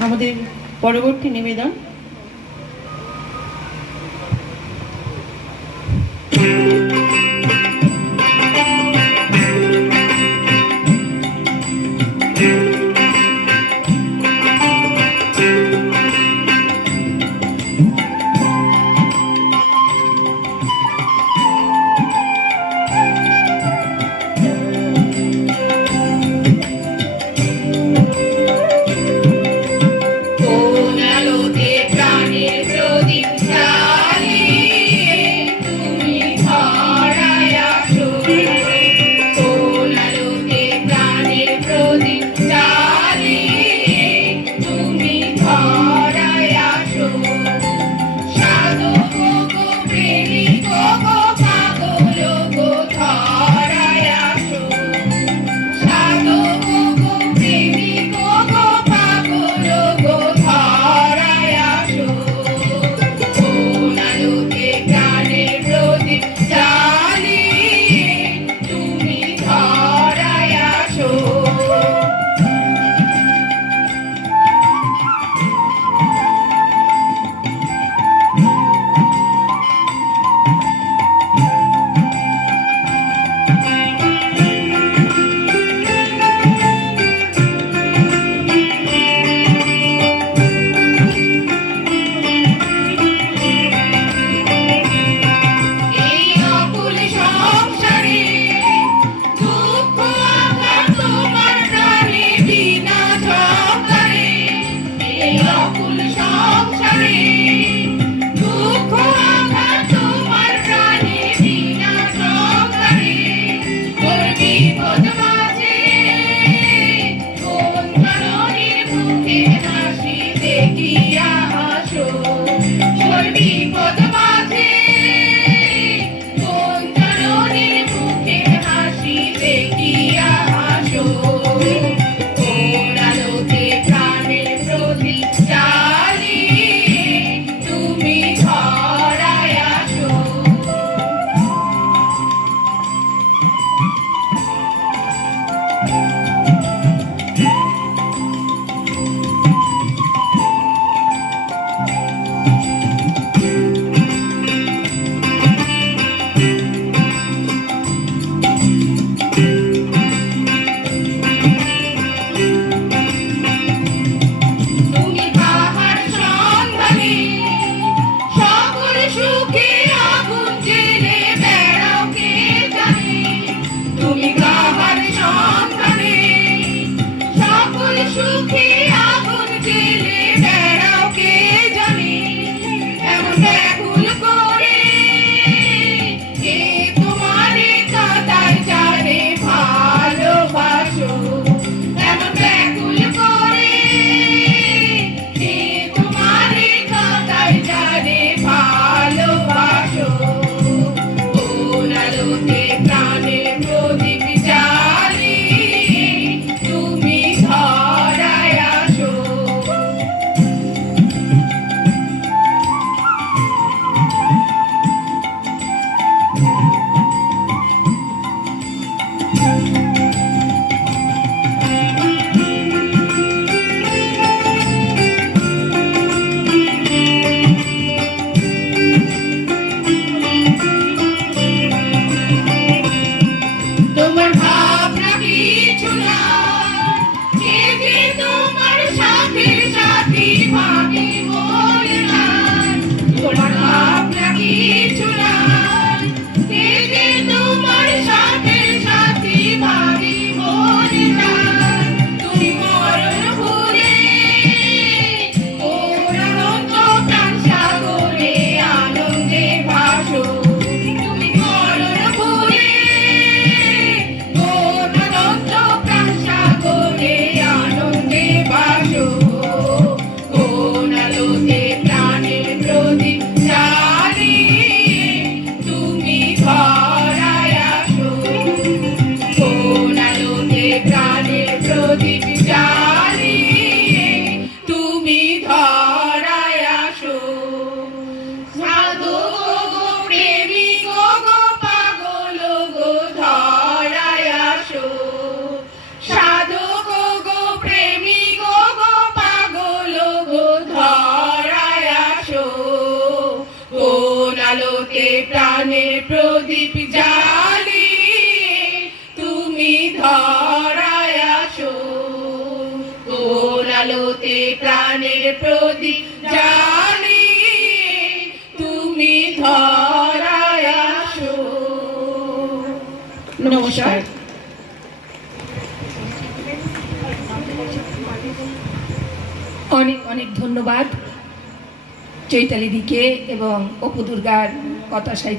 আমাদের পরবর্তী নিবেদন। তুমি Okay. প্রাণের প্রদীপ জালি তুমি ধরায় আসো আলোতে প্রাণের প্রদীপ জালি তুমি ধরায় নমস্কার। অনেক অনেক ধন্যবাদ। চৈতালি দিকে এবং অপু দুর্গার কথা সাহিত্য